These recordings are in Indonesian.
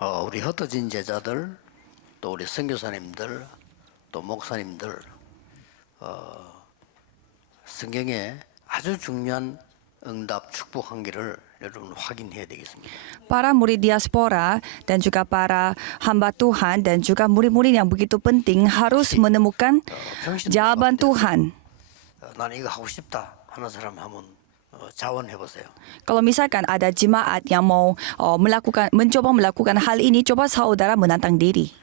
우리 흩어진 제자들, 또 우리 선교사님들, 또 목사님들, 성경에 아주 중요한 응답 축복 한계를 여러분 확인해야 되겠습니다. Para murid diaspora dan juga para hamba Tuhan dan juga murid-murid yang begitu penting harus menemukan jawaban Tuhan. 나는 이거 하고 싶다 하는 사람 한번 자원해 보세요. Kalau misalkan ada jemaat yang mau mencoba melakukan hal ini, coba saudara menantang diri.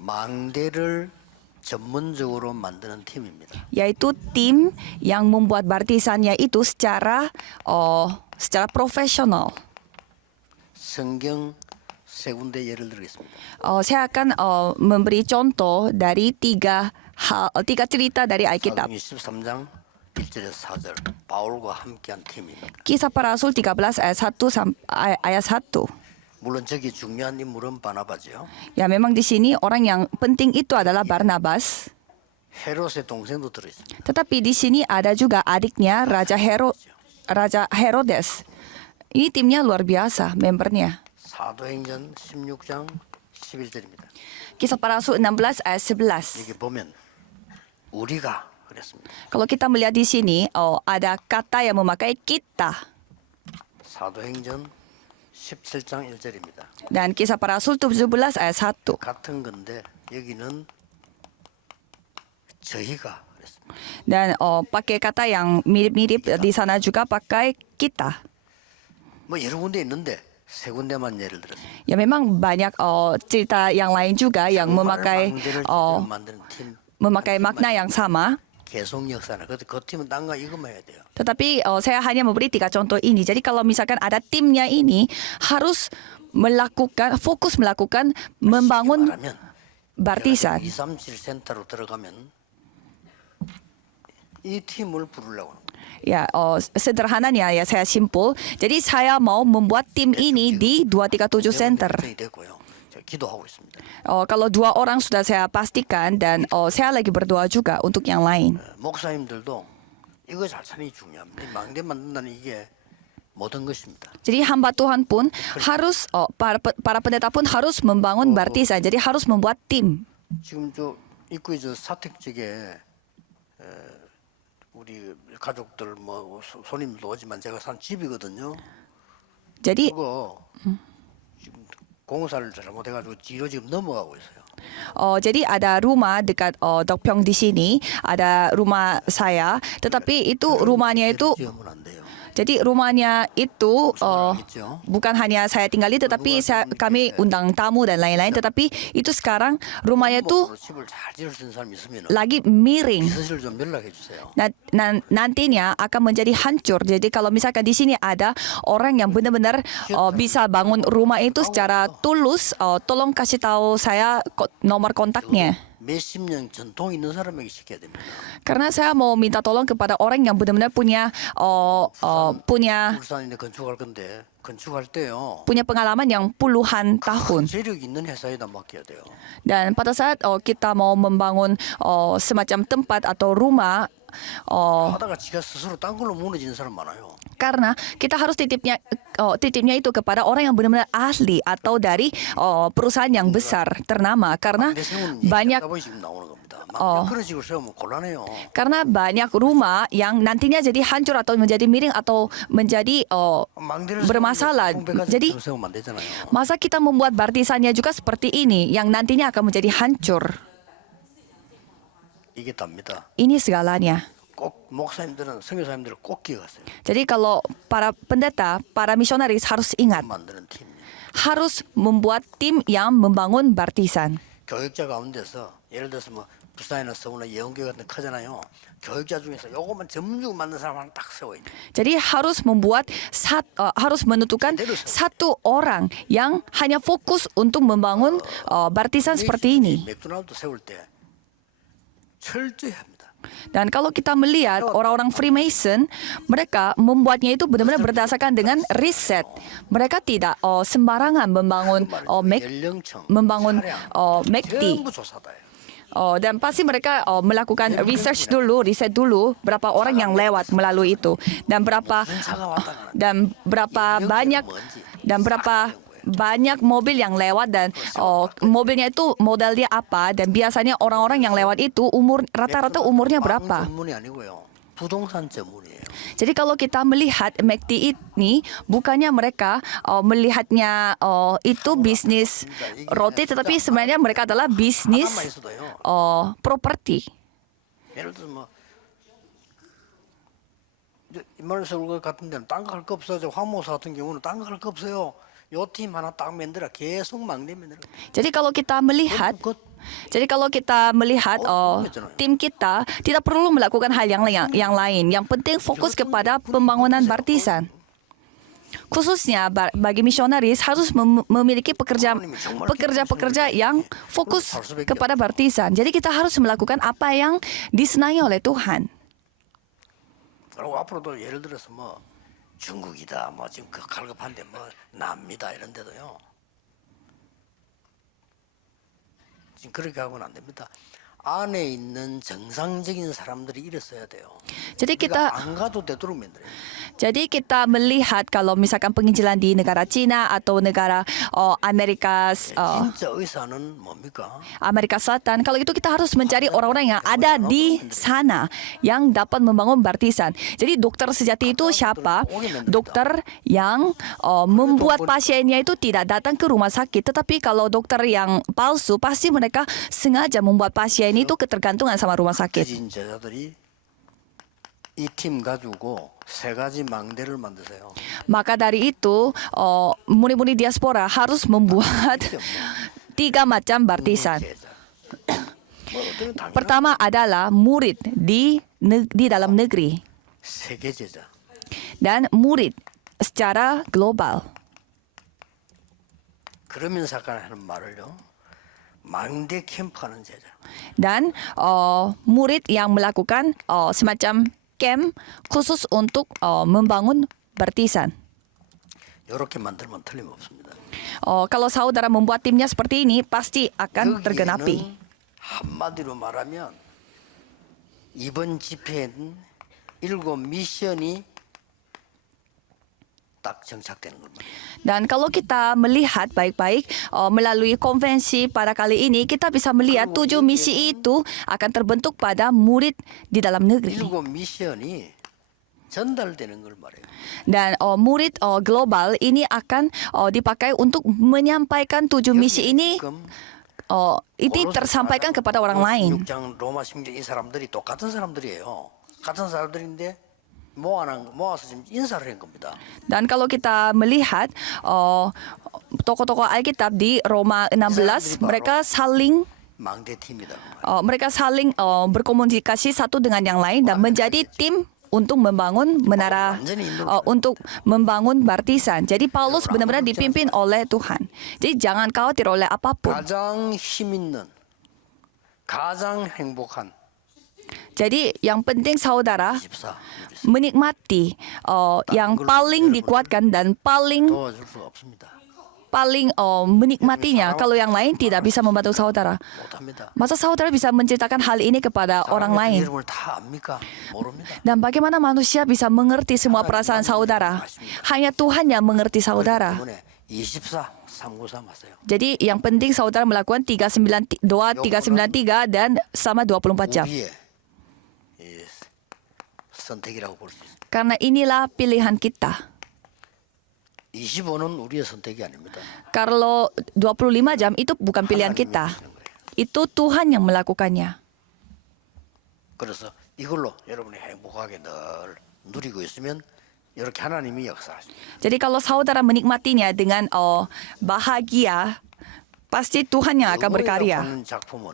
망대를 전문적으로 만드는 팀입니다. Yaitu tim yang membuat baptisannya itu secara profesional. 성경 세 군데 예를 들겠습니다. Saya akan memberi contoh dari tiga cerita dari Alkitab. 사도행전 13장 1절에서 4절 바울과 함께한 팀입니다. Kisah para Rasul 13 ayat 1. 물론 저기 중요한 인물은 바나바죠. Ya memang di sini orang yang penting itu adalah Barnabas. 헤롯의 동생도 들어있습니다. Tetapi di sini ada juga adiknya Raja Herodes. Ini timnya luar biasa membernya. 사도행전 16장 11절입니다. Kisah para Rasul 16 ayat 11. 여기 보면 우리가 그랬습니다. Kalau kita melihat di sini, ada kata yang memakai kita. 사도행전 17장 1절입니다. Dan kisah para Rasul 17 ayat 1. 같은 건데 여기는 저희가 그랬습니다. Dan pakai kata yang mirip-mirip di sana juga pakai kita. 뭐 여러 군데 있는데 세 군데만 예를 들었습니다. Ya memang banyak cerita yang lain juga yang memakai 망대를 제대로 만드는 팀 makna yang sama. 계속 역사는 그 팀은 딴 거 이것만 해야 돼요. Tetapi saya hanya memberi 3 contoh ini. Jadi kalau misalkan ada timnya ini harus fokus melakukan membangun 말하면 baptisan. 237 센터로 들어가면 이 팀을 부르려고 합니다. Ya, sederhananya ya saya simpul. Jadi saya mau membuat tim ini di 237 Center. 결정이 됐고요. 제가 기도하고 있습니다. Kalau 2 orang sudah saya pastikan dan saya lagi berdoa juga untuk yang lain. 목사님들도 이거 잘 찾는 게 중요합니다. 이 망대 만든다는 이게 모든 것입니다. Jadi hamba Tuhan pun harus para pendeta pun harus membangun baptisan. Jadi harus membuat tim. 지금 저 입구에 저 사택 쪽에 우리 가족들 뭐 손님도 오지만 제가 산 집이거든요. Jadi 그거 지금 공사를 잘못해가지고 뒤로 지금 넘어가고 있어요. jadi ada rumah dekat Dokpyong di sini, ada rumah saya, tetapi itu rumahnya itu 지으면 안 돼요. jadi rumahnya itu 알겠죠? bukan hanya saya tinggali tetapi kami undang tamu dan lain-lain, tetapi itu sekarang rumahnya itu 몸으로 집을 잘 지을 수 있는 사람이 있으면 lagi miring. 비서실 좀 연락해 주세요. Nantinya akan menjadi hancur. Jadi kalau misalkan di sini ada orang yang benar-benar bisa bangun rumah itu secara tulus, tolong kasih tahu saya nomor kontaknya. 몇십 년 전통 있는 사람에게 시켜야 됩니다. Karena saya mau minta tolong kepada orang yang benar-benar punya 울산인데 건축할 건데 건축할 때요. pengalaman yang puluhan tahun. 재력 있는 회사에다 맡겨야 돼요. Dan pada saat kita mau membangun semacam tempat atau rumah, 하다가 지가 스스로 딴 걸로 무너지는 사람 많아요. karena kita harus titipnya itu kepada orang yang benar-benar ahli atau dari perusahaan yang besar ternama, karena banyak 지금 나오는 겁니다. 막 그런 식으로 세우면 곤란해요. karena banyak rumah yang nantinya jadi hancur atau menjadi miring atau menjadi 망대를 bermasalah. Jadi 세우면 안 되잖아요. masa kita membuat baptisannya juga seperti ini yang nantinya akan menjadi hancur. 이게 답니다. Ini segalanya. 꼭 목사님들은 선교사님들을 꼭 기억하세요. Jadi kalau para pendeta, para misionaris harus ingat, 만드는 팀. harus membuat tim yang membangun baptisan. 교육자 가운데서 예를 들어서 뭐 부산이나 서울이나 예원교회 같은 데 크잖아요. 교육자 중에서 요것만 전문적으로 만든 사람 하나 딱 세워야 돼요. Jadi harus menentukan satu orang yang hanya fokus untuk membangun baptisan seperti ini. 맥도날드 세울 때 철저히 합니다. Dan kalau kita melihat orang-orang Freemason, mereka membuatnya itu benar-benar berdasarkan dengan riset. Mereka tidak sembarangan membangun 연령청, membangun 차량, MACD. 전부 조사다. Dan pasti mereka melakukan riset dulu berapa orang yang lewat melalui itu dan berapa banyak dan berapa banyak mobil yang lewat dan mobilnya itu modelnya apa dan biasanya orang-orang yang lewat itu rata-rata umurnya 빵 berapa. 전문이 아니고요. 부동산 전문이에요. Jadi kalau kita melihat McD ini bukannya mereka melihatnya itu bisnis roti tetapi sebenarnya mereka adalah bisnis 하나만 있어도요. properti. 예를 들어서 뭐 이만희 서울 같은 데는 딴 거 할 거 없어요. 화모사 같은 경우는 딴 거 할 거 없어요. 요 팀 하나 딱 만들어 계속 막내 만들어. Jadi kalau kita melihat tim kita tidak perlu melakukan hal yang lain. Yang penting fokus kepada pembangunan Bartisan. Khususnya bagi misionaris harus memiliki pekerja-pekerja yang fokus kepada Bartisan. Jadi kita harus melakukan apa yang disenangi oleh Tuhan. 그리고 앞으로도 예를 들어서 뭐 중국이다, 뭐 지금 그 갈급한데 뭐 납니다 이런 데도요. 지금 그렇게 하고는 안 됩니다. 안에 있는 정상적인 사람들이 일했어야 돼요. Jadi 우리가 kita 안 가도 되도록 만들어요. Jadi kita melihat kalau misalkan penginjilan di negara Cina atau negara Amerika 진짜 의사는 뭡니까? Amerika Selatan, kalau itu kita harus mencari orang-orang yang ada di sana yang dapat membangun Bartisan. Jadi dokter sejati itu siapa? Dokter yang membuat pasiennya itu tidak datang ke rumah sakit, tetapi kalau dokter yang palsu pasti mereka sengaja membuat pasien itu ketergantungan sama rumah sakit. 진 제자들이 이 팀 가지고 세 가지 망대를 만드세요. Maka dari itu, murid-murid diaspora harus membuat 3 macam Bartisan. 제자. 뭐 어떤 당연한 Pertama adalah murid di dalam negeri 세계 제자. dan murid secara global. 그러면서 아까 하는 말을요. 망대 캠프하는 제자. Dan murid yang melakukan semacam camp khusus untuk membangun Bartisan. 이렇게 만들면 틀림없습니다. Kalau saudara membuat timnya seperti ini, pasti akan tergenapi. 여기에는 한마디로 말하면 이번 집회는 7 미션이 딱 정착되는 겁니다. Dan kalau kita melihat baik-baik melalui konvensi pada kali ini, kita bisa melihat 7 misi itu akan terbentuk pada murid di dalam negeri. 7 미션이 전달되는 걸 말해요. Dan murid global ini akan dipakai untuk menyampaikan 7 misi ini. Ini tersampaikan kepada orang lain. 6장 로마 16장 이 사람들이 똑같은 사람들이에요. 같은 사람들인데 모아서 지금 인사를 한 겁니다. Dan kalau kita melihat tokoh-tokoh Alkitab di Roma 16, mereka saling 망대 팀이다. berkomunikasi satu dengan yang lain dan menjadi tim untuk membangun menara, untuk membangun Bartisan. Jadi Paulus benar-benar dipimpin oleh Tuhan. Jadi jangan khawatir oleh apapun. 가장 힘 있는, 가장 행복한 Jadi yang penting saudara 24 menikmati yang paling dikuatkan dan paling 도와줄 수가 없습니다. menikmatinya. Kalau yang lain tidak bisa membantu saudara. 못합니다. Masa saudara bisa menceritakan hal ini kepada orang lain? 여러분을 다 압니까? 모릅니다. Dan bagaimana manusia bisa mengerti semua perasaan saudara? Hanya Tuhan yang mengerti saudara. 때문에 24, 393 하세요. Jadi yang penting saudara melakukan 393 dan sama 24 jam. 우리의 이 선택이라고 볼 수 있습니다. Karena inilah pilihan kita. 25는 우리의 선택이 아닙니다. Kalau 25 jam itu bukan pilihan kita. Itu Tuhan yang melakukannya. 그래서 이걸로 여러분이 행복하게 늘 누리고 있으면 이렇게 하나님이 역사하십니다. Jadi kalau saudara menikmatinya dengan bahagia, pasti Tuhan yang akan berkarya. 하는 작품은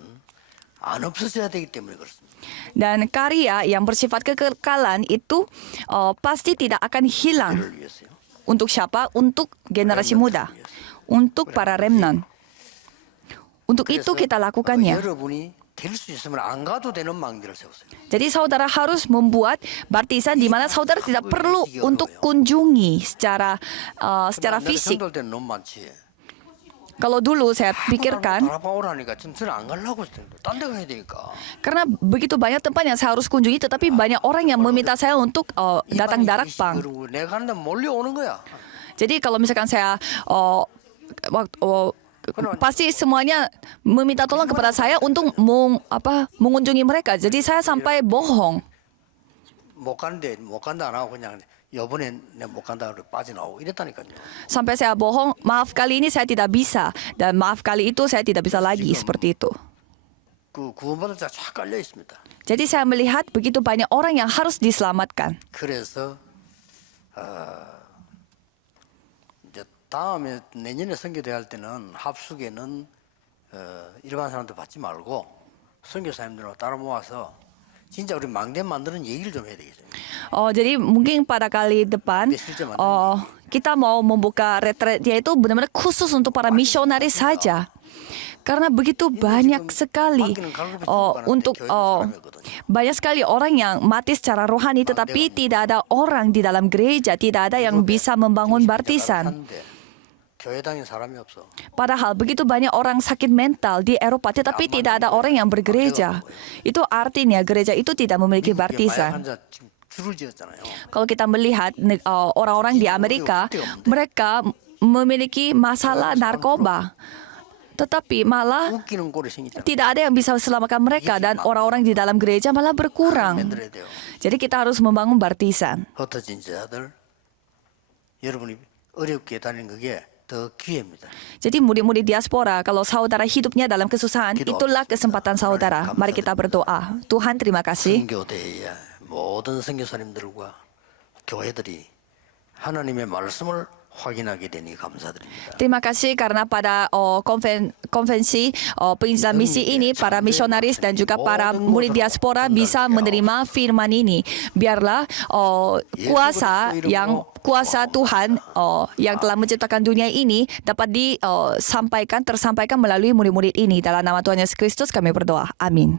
안 없어져야 되기 때문에 그렇습니다. Dan karya yang bersifat kekekalan itu pasti tidak akan hilang. 그를 위해서요. Untuk siapa? Untuk generasi muda. Untuk para remnant. Untuk itu kita lakukannya. 여러분이 될 수 있으면 안 가도 되는 망대를 세우세요. Jadi saudara harus membuat Bartisan di mana saudara tidak perlu untuk kunjungi secara fisik. 전도할 때는 너무 많지. Kalau dulu saya pikirkan, 오라니까 저는 안 가려고 했는데 딴 데 가야 되니까. karena begitu banyak tempat yang saya harus kunjungi, tetapi banyak orang yang meminta saya untuk datang Darakpang. 그리고 내가 가는데 몰려오는 거야. Jadi kalau misalkan saya pasti semuanya meminta tolong kepada saya untuk mengunjungi mereka. Jadi saya sampai bohong. 못 간다 안 하고 그냥 요번에 내가 못 간다 그러고 빠져나오고 이랬다니까요. Sampai saya bohong, maaf kali ini saya tidak bisa. Dan maaf kali itu saya tidak bisa lagi, seperti itu. 그 구원받을 자가 쫙 깔려 있습니다. Jadi saya melihat begitu banyak orang yang harus diselamatkan. 그래서 이제 다음에 내년에 선교대 할 때는 합숙에는 일반 사람들 받지 말고 선교사님들하고 따로 모아서 진짜 우리 망대 만드는 얘기를 좀 해야 되겠죠. Jadi mungkin pada kali depan kita mau membuka retreat yaitu benar-benar khusus untuk para misionaris saja. Karena begitu banyak sekali banyak sekali orang yang mati secara rohani tetapi tidak ada orang di dalam gereja, tidak ada yang bisa membangun baptisan. 교회당인 사람이 없어. Padahal begitu banyak orang sakit mental di Eropa tetapi tidak ada orang yang bergereja. Itu artinya gereja itu tidak memiliki 마약 baptisan. 환자 지금 줄을 지었잖아요. Kalau kita melihat orang-orang di Amerika, mereka memiliki masalah narkoba. Tetapi malah 웃기는 꼴이 생기잖아요. tidak ada yang bisa selamatkan mereka dan orang-orang di dalam gereja malah berkurang. 만들어야 돼요. Jadi kita harus membangun baptisan. 흩어진 자들 여러분이 어렵게 다니는 그게 더 기회입니다. Jadi murid-murid diaspora, kalau saudara hidupnya dalam kesusahan, itulah kesempatan saudara. Mari kita berdoa. Tuhan, terima kasih. 선교대에 모든 선교사님들과 교회들이 하나님의 말씀을 확인하게 되니 감사드립니다. Terima kasih karena pada konvensi penginjilan misi ini para misionaris dan juga para murid diaspora bisa menerima firman ini. Biarlah kuasa Tuhan yang telah menciptakan dunia ini dapat tersampaikan melalui murid-murid ini. Dalam nama Tuhan Yesus Kristus kami berdoa. Amin.